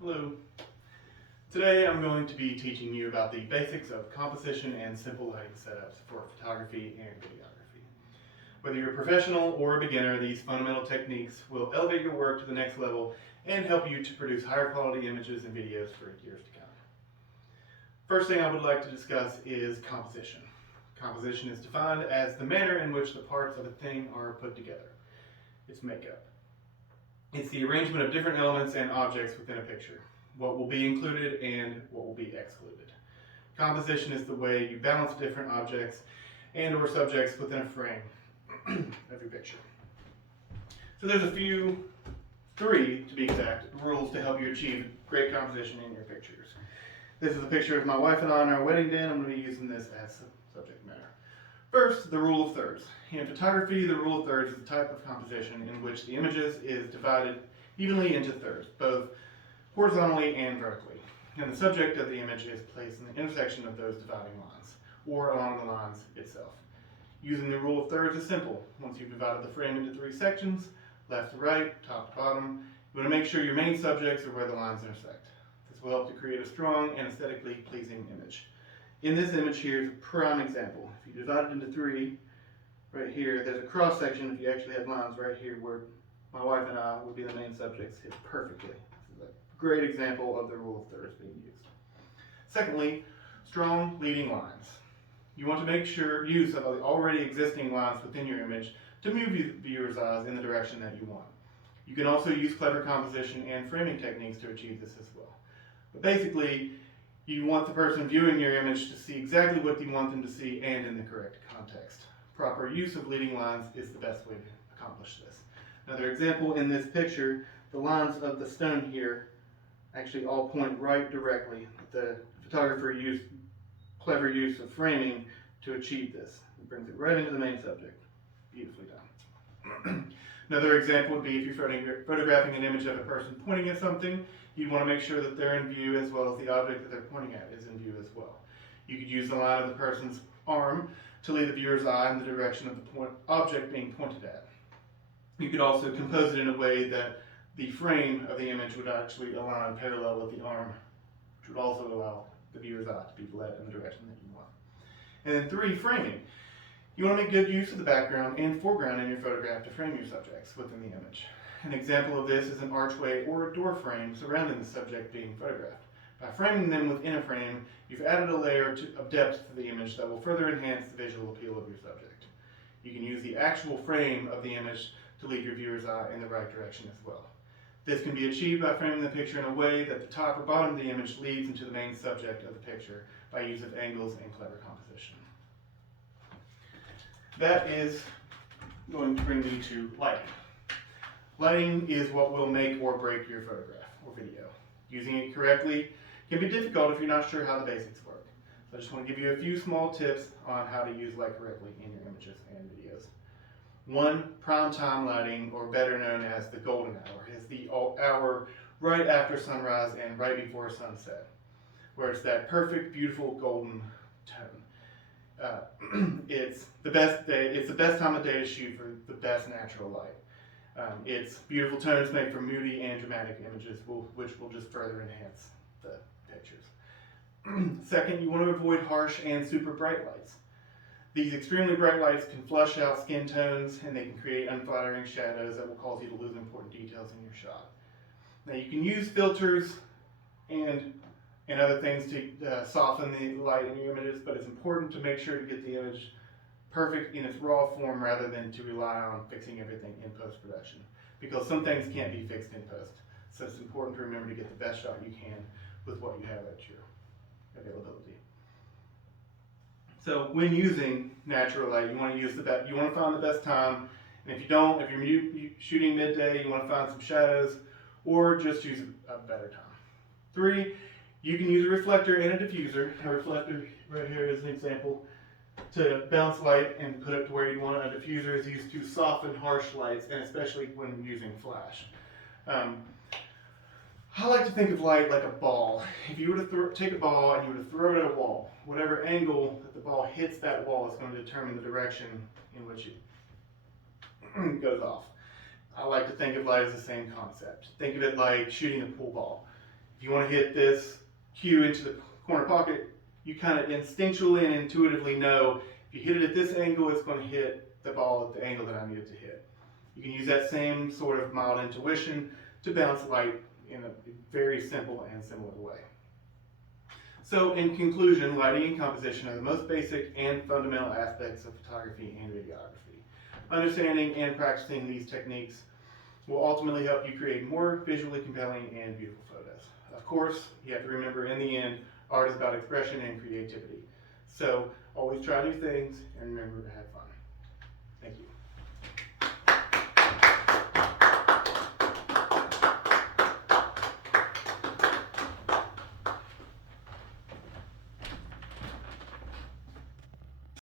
Hello. Today I'm going to be teaching you about the basics of composition and simple lighting setups for photography and videography. Whether you're a professional or a beginner, these fundamental techniques will elevate your work to the next level and help you to produce higher quality images and videos for years to come. First thing I would like to discuss is composition. Composition is defined as the manner in which the parts of a thing are put together. It's makeup. It's the arrangement of different elements and objects within a picture, what will be included and what will be excluded. Composition is the way you balance different objects and or subjects within a frame of your picture. So there's three to be exact, rules to help you achieve great composition in your pictures. This is a picture of my wife and I on our wedding day, and I'm going to be using this as subject matter. First, the rule of thirds. In photography, the rule of thirds is a type of composition in which the images is divided evenly into thirds, both horizontally and vertically. And the subject of the image is placed in the intersection of those dividing lines, or along the lines itself. Using the rule of thirds is simple. Once you've divided the frame into three sections, left to right, top to bottom, you want to make sure your main subjects are where the lines intersect. This will help to create a strong and aesthetically pleasing image. In this image here is a prime example. If you divide it into three, right here, there's a cross section. If you actually have lines right here where my wife and I would be the main subjects, hit perfectly. This is a great example of the rule of thirds being used. Secondly, strong leading lines. You want to make sure use of the already existing lines within your image to move the viewer's eyes in the direction that you want. You can also use clever composition and framing techniques to achieve this as well. But basically, you want the person viewing your image to see exactly what you want them to see and in the correct context. Proper use of leading lines is the best way to accomplish this. Another example in this picture, the lines of the stone here actually all point right directly. The photographer used clever use of framing to achieve this. It brings it right into the main subject. Beautifully done. Another example would be if you're photographing an image of a person pointing at something, you want to make sure that they're in view as well as the object that they're pointing at is in view as well. You could use the line of the person's arm to lead the viewer's eye in the direction of the object being pointed at. You could also compose it in a way that the frame of the image would actually align parallel with the arm, which would also allow the viewer's eye to be led in the direction that you want. And then three, framing. You want to make good use of the background and foreground in your photograph to frame your subjects within the image. An example of this is an archway or a door frame surrounding the subject being photographed. By framing them within a frame, you've added a layer of depth to the image that will further enhance the visual appeal of your subject. You can use the actual frame of the image to lead your viewer's eye in the right direction as well. This can be achieved by framing the picture in a way that the top or bottom of the image leads into the main subject of the picture by use of angles and clever composition. That is going to bring me to lighting. Lighting is what will make or break your photograph or video. Using it correctly can be difficult if you're not sure how the basics work. So I just want to give you a few small tips on how to use light correctly in your images and videos. One, prime time lighting, or better known as the golden hour, is the hour right after sunrise and right before sunset, where it's that perfect, beautiful golden tone. It's the best time of day to shoot for the best natural light. It's beautiful tones make for moody and dramatic images, which will just further enhance the pictures. Second, you want to avoid harsh and super bright lights. These extremely bright lights can flush out skin tones, and they can create unflattering shadows that will cause you to lose important details in your shot. Now you can use filters and other things to soften the light in your images, but it's important to make sure to get the image perfect in its raw form rather than to rely on fixing everything in post-production, because some things can't be fixed in post. So it's important to remember to get the best shot you can with what you have at your availability. So when using natural light, you want to find the best time, and if you're shooting midday, you want to find some shadows, or just use a better time. Three, you can use a reflector and a diffuser. A reflector right here is an example to bounce light and put it to where you want it. A diffuser is used to soften harsh lights, and especially when using flash. I like to think of light like a ball. If you were to take a ball and you were to throw it at a wall, whatever angle that the ball hits that wall is going to determine the direction in which it goes off. I like to think of light as the same concept. Think of it like shooting a pool ball. If you want to hit this cue into the corner pocket, you kind of instinctually and intuitively know if you hit it at this angle, it's going to hit the ball at the angle that I need it to hit. You can use that same sort of mild intuition to bounce light in a very simple and similar way. So in conclusion, lighting and composition are the most basic and fundamental aspects of photography and videography. Understanding and practicing these techniques will ultimately help you create more visually compelling and beautiful photos. Of course, you have to remember in the end, art is about expression and creativity. So always try new things and remember to have fun. Thank you.